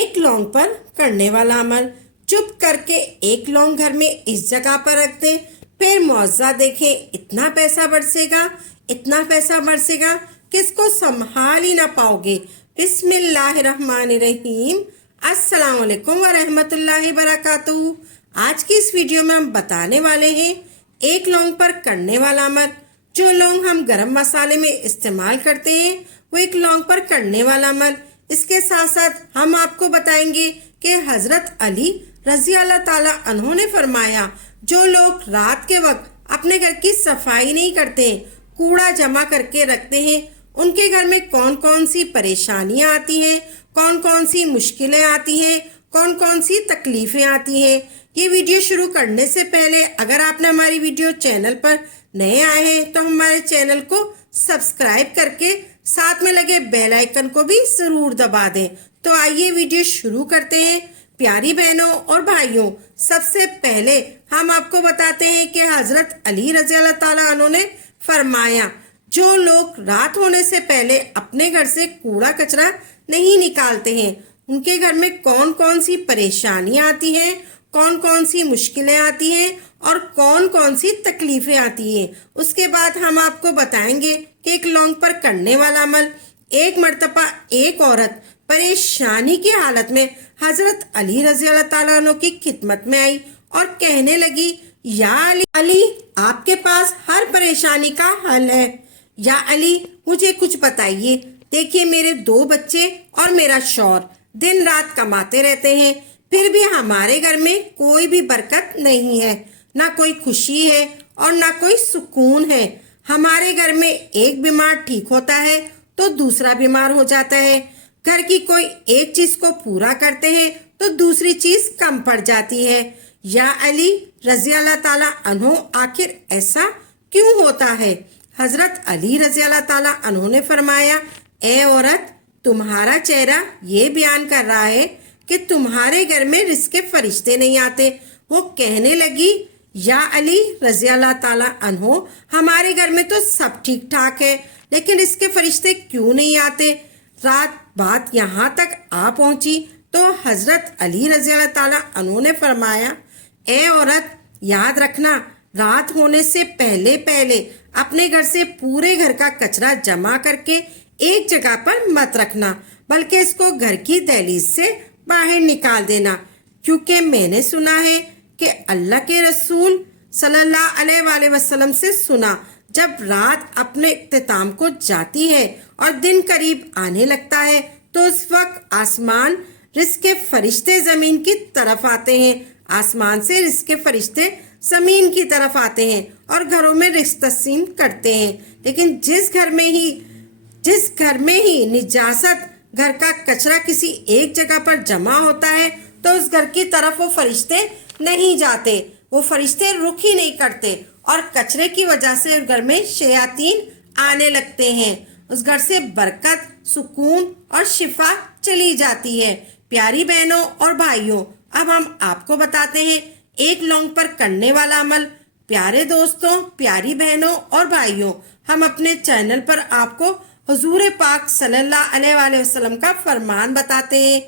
एक लौंग पर करने वाला अमल। चुप करके एक लौंग घर में इस जगह पर रख दें, फिर मुआवजा देखें, इतना पैसा बरसेगा, इतना पैसा बरसेगा कि इसको संभाल ही ना पाओगे। बिस्मिल्लाहिर्रहमानिर्रहीम। अस्सलाम वालेकुम व रहमतुल्लाहि बरकातुहू। आज की इस वीडियो में हम बताने वाले हैं एक लौंग पर करने वाला अमल। जो लौंग हम गरम मसाले में इस्तेमाल करते हैं वो एक लौंग पर करने वाला अमल। इसके साथ साथ हम आपको बताएंगे कि हजरत अली रजी अल्लाह ताला अन्हो ने फरमाया, जो लोग रात के वक्त अपने घर की सफाई नहीं करते, कूड़ा जमा करके रखते हैं, उनके घर में कौन कौन सी परेशानियां आती हैं, कौन कौन सी मुश्किलें आती हैं, कौन कौन सी तकलीफें आती हैं। ये वीडियो शुरू करने से पहले अगर आपने हमारी वीडियो चैनल पर नए आए हैं तो हमारे चैनल को सब्सक्राइब करके साथ में लगे बेल आइकन को भी जरूर दबा दें। तो आइए वीडियो शुरू करते हैं। प्यारी बहनों और भाइयों, सबसे पहले हम आपको बताते हैं कि हजरत अली रज़ी अल्लाह ताला अन्हु ने फरमाया, जो लोग रात होने से पहले अपने घर से कूड़ा कचरा नहीं निकालते हैं, उनके घर में कौन कौन सी परेशानियां आती हैं, कौन कौन सी मुश्किलें आती हैं और कौन कौन सी तकलीफें आती हैं। उसके बाद हम आपको बताएंगे कि एक लौंग पर करने वाला अमल। एक मर्तबा एक औरत परेशानी की हालत में हजरत अली रज़ी अल्लाह ताला अन्हु की खिदमत में आई और कहने लगी, या अली, आपके पास हर परेशानी का हल है। या अली, मुझे कुछ बताइए। देखिए, मेरे 2 बच्चे और मेरा शौहर दिन रात कमाते रहते हैं, फिर भी हमारे घर में कोई भी बरकत नहीं है, ना कोई खुशी है और ना कोई सुकून है। हमारे घर में एक बीमार ठीक होता है तो दूसरा बीमार हो जाता है। घर की कोई एक चीज को पूरा करते हैं तो दूसरी चीज कम पड़ जाती है। या अली रज़ी अल्लाह ताला अन्हु, आखिर ऐसा क्यों होता है? हजरत अली रज़ी अल्लाह ताला अन्हु ने फरमाया, ए औरत, तुम्हारा चेहरा ये बयान कर रहा है कि तुम्हारे घर में रिज़्क़ के फरिश्ते नहीं आते। वो कहने लगी, या अली रज़ी अल्लाह ताला अन्हो, हमारे घर में तो सब ठीक ठाक है, लेकिन इसके फरिश्ते क्यों नहीं आते? बात यहाँ तक आ पहुंची तो हजरत अली रज़ी अल्लाह ताला अन्हो ने फरमाया, ए औरत, याद रखना, रात होने से पहले पहले अपने घर से पूरे घर का कचरा जमा करके एक जगह पर मत रखना, बल्कि इसको घर की दहलीज से बाहर निकाल देना। क्योंकि मैंने सुना है कि अल्लाह के रसूल सल्लल्लाहु अलैहि वसल्लम से सुना, जब रात अपने इख्तिताम को जाती है और दिन करीब आने लगता है तो उस वक्त आसमान रिज़्क़ के फरिश्ते जमीन की तरफ आते हैं, आसमान से रिज़्क़ के फरिश्ते जमीन की तरफ आते हैं और घरों में रिज़्क़ तक़सीम करते हैं। लेकिन जिस घर में ही निजासत, घर का कचरा किसी एक जगह पर जमा होता है तो उस घर की तरफ वो फरिश्ते नहीं जाते, वो फरिश्ते रुख ही नहीं करते और कचरे की वजह से उस घर में शयातीन आने लगते हैं। उस घर से बरकत, सुकून और शिफा चली जाती है। प्यारी बहनों और भाइयों, अब हम आपको बताते हैं एक लौंग पर करने वाला अमल। प्यारे दोस्तों, प्यारी बहनों और भाइयों, हम अपने चैनल पर आपको हुजूर पाक सल्लल्लाहु अलैहि वसल्लम का फरमान बताते हैं,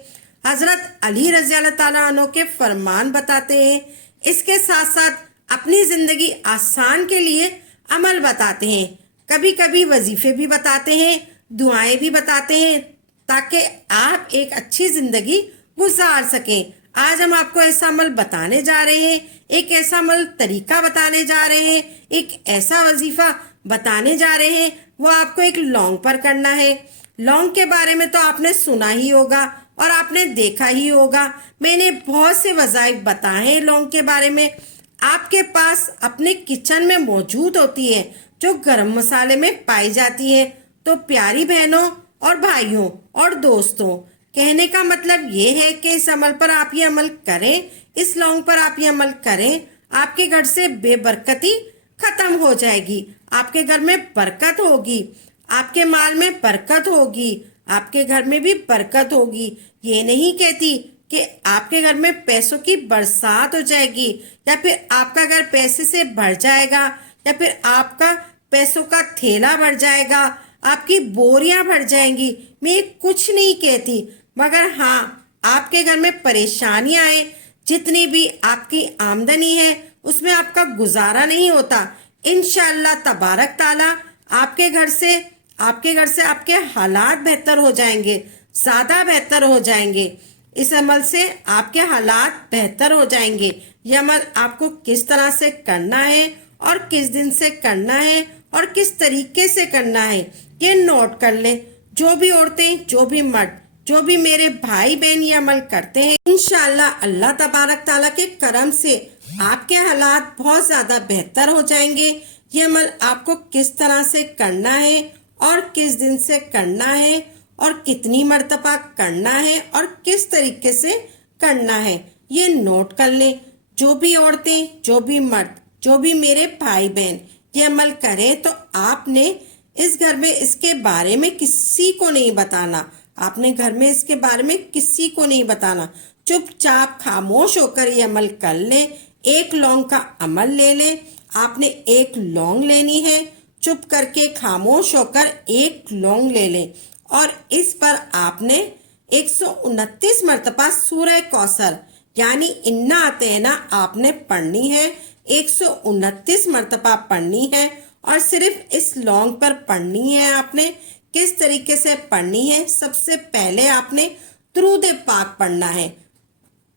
हजरत अली रज़ी अल्लाह ताला अन्हु के फरमान बताते हैं। इसके साथ साथ अपनी जिंदगी आसान के लिए अमल बताते हैं, कभी कभी वजीफे भी बताते हैं, दुआएं भी बताते हैं, ताकि आप एक अच्छी जिंदगी गुजार सकें। आज हम आपको ऐसा अमल बताने जा रहे हैं, एक ऐसा अमल तरीका बताने जा रहे हैं, एक ऐसा वजीफा बताने जा रहे हैं, वो आपको एक लौंग पर करना है। लौंग के बारे में तो आपने सुना ही होगा और आपने देखा ही होगा। मैंने बहुत से वज़ाइफ बताए हैं लौंग के बारे में, आपके पास अपने किचन में मौजूद होती है, जो गरम मसाले में पाई जाती है। तो प्यारी बहनों और भाइयों और दोस्तों, कहने का मतलब ये है कि इस अमल पर आप ये अमल करें, इस लौंग पर आप ये अमल करें, आपके घर से बेबरकती खत्म हो जाएगी, आपके घर में बरकत होगी, आपके माल में बरकत होगी, आपके घर में भी बरकत होगी। ये नहीं कहती कि आपके घर में पैसों की बरसात हो जाएगी या फिर आपका घर पैसे से भर जाएगा या फिर आपका पैसों का थैला भर जाएगा, आपकी बोरियां भर जाएंगी। मैं कुछ नहीं कहती, मगर हाँ, आपके घर में परेशानियां आए, जितनी भी आपकी आमदनी है उसमें आपका गुजारा नहीं होता, इंशाअल्लाह तबारक ताला आपके घर से आपके हालात बेहतर हो जाएंगे, ज़्यादा बेहतर हो जाएंगे। इस अमल से आपके हालात बेहतर हो जाएंगे। ये अमल आपको किस तरह से करना है और किस दिन से करना है और किस तरीके से करना है, ये नोट कर लें। जो भी औरतें, जो भी मर्द, जो भी मेरे भाई बहन ये अमल करते हैं, इंशाअल्लाह अल्लाह तबारक ताला के करम से आपके हालात बहुत ज़्यादा बेहतर हो जाएंगे। ये अमल आपको किस तरह से करना है और किस दिन से करना है और कितनी मर्तबा करना है और किस तरीके से करना है, ये नोट कर लें। जो भी औरतें, जो भी मर्द, जो भी मेरे भाई बहन ये अमल करें, तो आपने इस घर में इसके बारे में किसी को नहीं बताना। आपने घर में इसके बारे में किसी को नहीं बताना। चुपचाप खामोश होकर ये अमल कर ले। एक लौंग का अमल ले ले। आपने एक लौंग लेनी है, चुप करके खामोश होकर एक लौंग ले ले और इस पर आपने 129 मरतबा सूरह कौसर यानी इन्ना अतैना आपने पढ़नी है। 129 मरतबा पढ़नी है और सिर्फ इस लौंग पर पढ़नी है। आपने किस तरीके से पढ़नी है? सबसे पहले आपने दुरूद पाक पढ़ना है।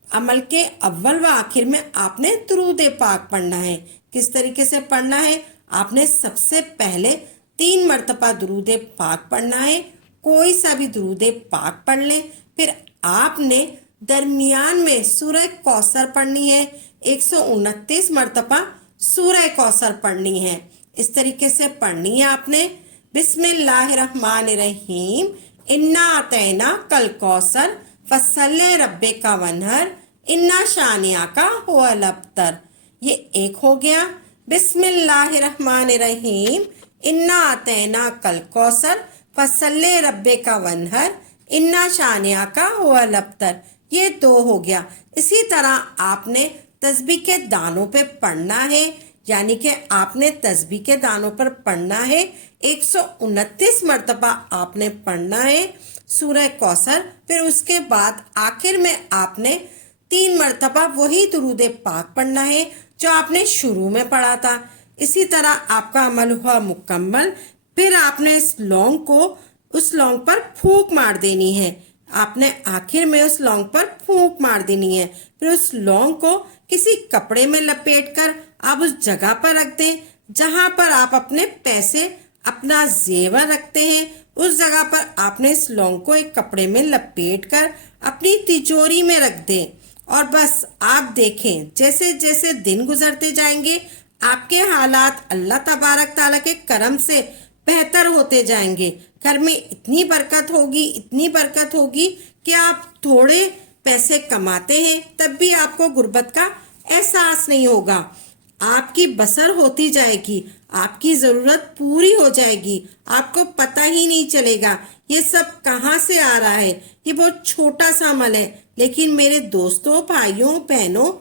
अमल के अव्वल व आखिर में आपने दुरूद पाक पढ़ना है। किस तरीके से पढ़ना है? आपने सबसे पहले 3 मरतबा दुरूद पाक पढ़ना है। कोई सा भी दुरूद पाक पढ़ लें। फिर आपने दरमियान में सूरह कौसर पढ़नी है। 129 मरतबा सूरह कौसर पढ़नी है। इस तरीके से पढ़नी है आपने। बिस्मिल्लाहिर्रहमानिर्रहीम, इन्ना अतैना कल कौसर फसल्ले रब्बे का वनहर, इन्ना शानिया का हुवल अब्तर। ये एक हो गया। बिस्मिल्लाहिर्रहमानिर्रहीम, इन्ना अतैना कल कौसर फसल्ले रब्बे का वनहर, इन्ना शानिया का हुवल अब्तर। ये 2 हो गया। इसी तरह आपने तस्बीह के दानों पे पढ़ना है, यानी कि आपने तस्बीह के दानों पर पढ़ना है। 129 मरतबा आपने पढ़ना है सूरह कौसर। फिर उसके बाद आखिर में आपने 3 मरतबा वही दुरूद पाक पढ़ना है जो आपने शुरू में पढ़ा था। इसी तरह आपका अमल हुआ मुकम्मल। फिर आपने इस लौंग को उस लौंग पर फूंक मार देनी है। आपने आखिर में उस लौंग पर फूंक मार देनी है। फिर उस लौंग को किसी कपड़े में लपेटकर आप उस जगह पर रख दें जहां पर आप अपने पैसे, अपना जेवर रखते हैं। उस जगह पर आपने इस लौंग को एक कपड़े में लपेटकर अपनी तिजोरी में रख दें और बस आप देखें जैसे जैसे दिन गुजरते जाएंगे आपके हालात अल्लाह तबारक ताला के करम से बेहतर होते जाएंगे। घर में इतनी बरकत होगी, इतनी बरकत होगी कि आप थोड़े पैसे कमाते हैं तब भी आपको गुर्बत का एहसास नहीं होगा। आपकी बसर होती जाएगी, आपकी ज़रूरत पूरी हो जाएगी, आपको पता ही नहीं चलेगा ये सब कहाँ से आ रहा है। ये बहुत छोटा सा अमल है, लेकिन मेरे दोस्तों, भाइयों, बहनों,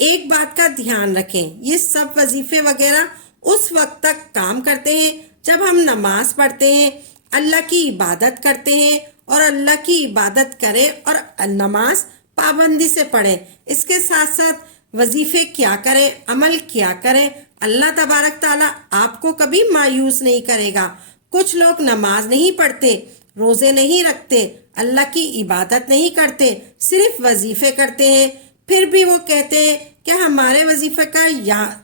एक बात का ध्यान रखें, ये सब वजीफे वगैरह उस वक्त तक काम करते हैं जब हम नमाज पढ़ते हैं, अल्लाह की इबादत करते हैं और अल्लाह की इबादत करें और नमाज पाबंदी से पढ़ें। इसके साथ साथ वजीफे क्या करें, अमल क्या करें, अल्लाह तबारक ताला आपको कभी मायूस नहीं करेगा। कुछ लोग नमाज नहीं पढ़ते, रोज़े नहीं रखते, अल्लाह की इबादत नहीं करते, सिर्फ वजीफे करते हैं। फिर भी वो कहते हैं कि हमारे वजीफे का यहाँ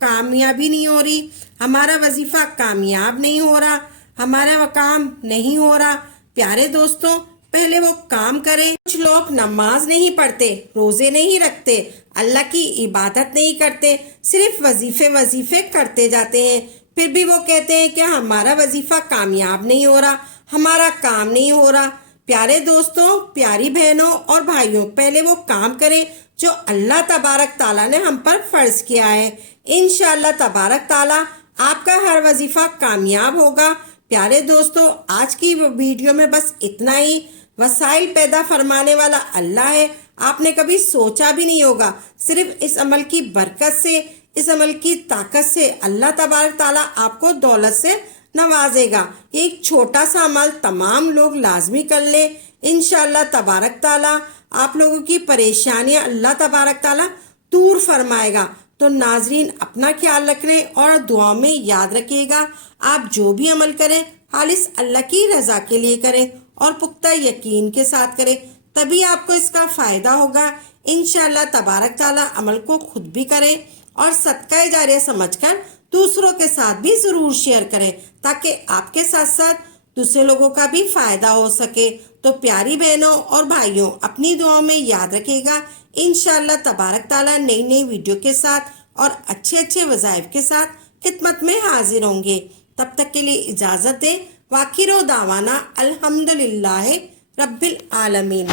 कामयाबी नहीं हो रही, हमारा वजीफा कामयाब नहीं हो रहा, हमारा वो काम नहीं हो रहा। प्यारे दोस्तों, पहले वो काम करें। कुछ लोग नमाज नहीं पढ़ते, रोजे नहीं रखते, अल्लाह की इबादत नहीं करते, सिर्फ वजीफे करते जाते हैं। फिर भी वो कहते हैं कि हमारा वजीफा कामयाब नहीं हो रहा, हमारा काम नहीं हो रहा। प्यारे दोस्तों, प्यारी बहनों और भाइयों, पहले वो काम करें जो अल्लाह तबारक ताला ने हम पर फर्ज किया है। इंशाअल्लाह तबारक ताला आपका हर वजीफा कामयाब होगा। प्यारे दोस्तों, आज की वीडियो में बस इतना ही। वसाइल पैदा फरमाने वाला अल्लाह है, आपने कभी सोचा भी नहीं होगा। सिर्फ इस अमल की बरकत से, इस अमल की ताकत से अल्लाह तबारक ताला आपको दौलत से नवाजेगा। एक छोटा सा अमल तमाम लोग लाजमी कर लें। इंशाअल्लाह तबारक ताला آپ لوگوں کی پریشانیاں اللہ تبارک تعالیٰ دور فرمائے گا۔ تو ناظرین اپنا خیال رکھیں اور دعا میں یاد رکھیے گا، آپ جو بھی عمل کریں خالص اللہ کی رضا کے لیے کریں اور پختہ یقین کے ساتھ کریں، تبھی آپ کو اس کا فائدہ ہوگا۔ انشاءاللہ تبارک تعالیٰ عمل کو خود بھی کریں اور صدقہ جاریہ سمجھ کر دوسروں کے ساتھ بھی ضرور شیئر کریں تاکہ آپ کے ساتھ ساتھ دوسرے لوگوں کا بھی فائدہ ہو سکے۔ تو پیاری بہنوں اور بھائیوں اپنی دعاؤں میں یاد رکھے گا، انشاءاللہ تبارک تعالیٰ نئی ویڈیو کے ساتھ اور اچھے وظائف کے ساتھ خدمت میں حاضر ہوں گے۔ تب تک کے لیے اجازت دیں، وآخر دعوانا الحمدللہ رب العالمین۔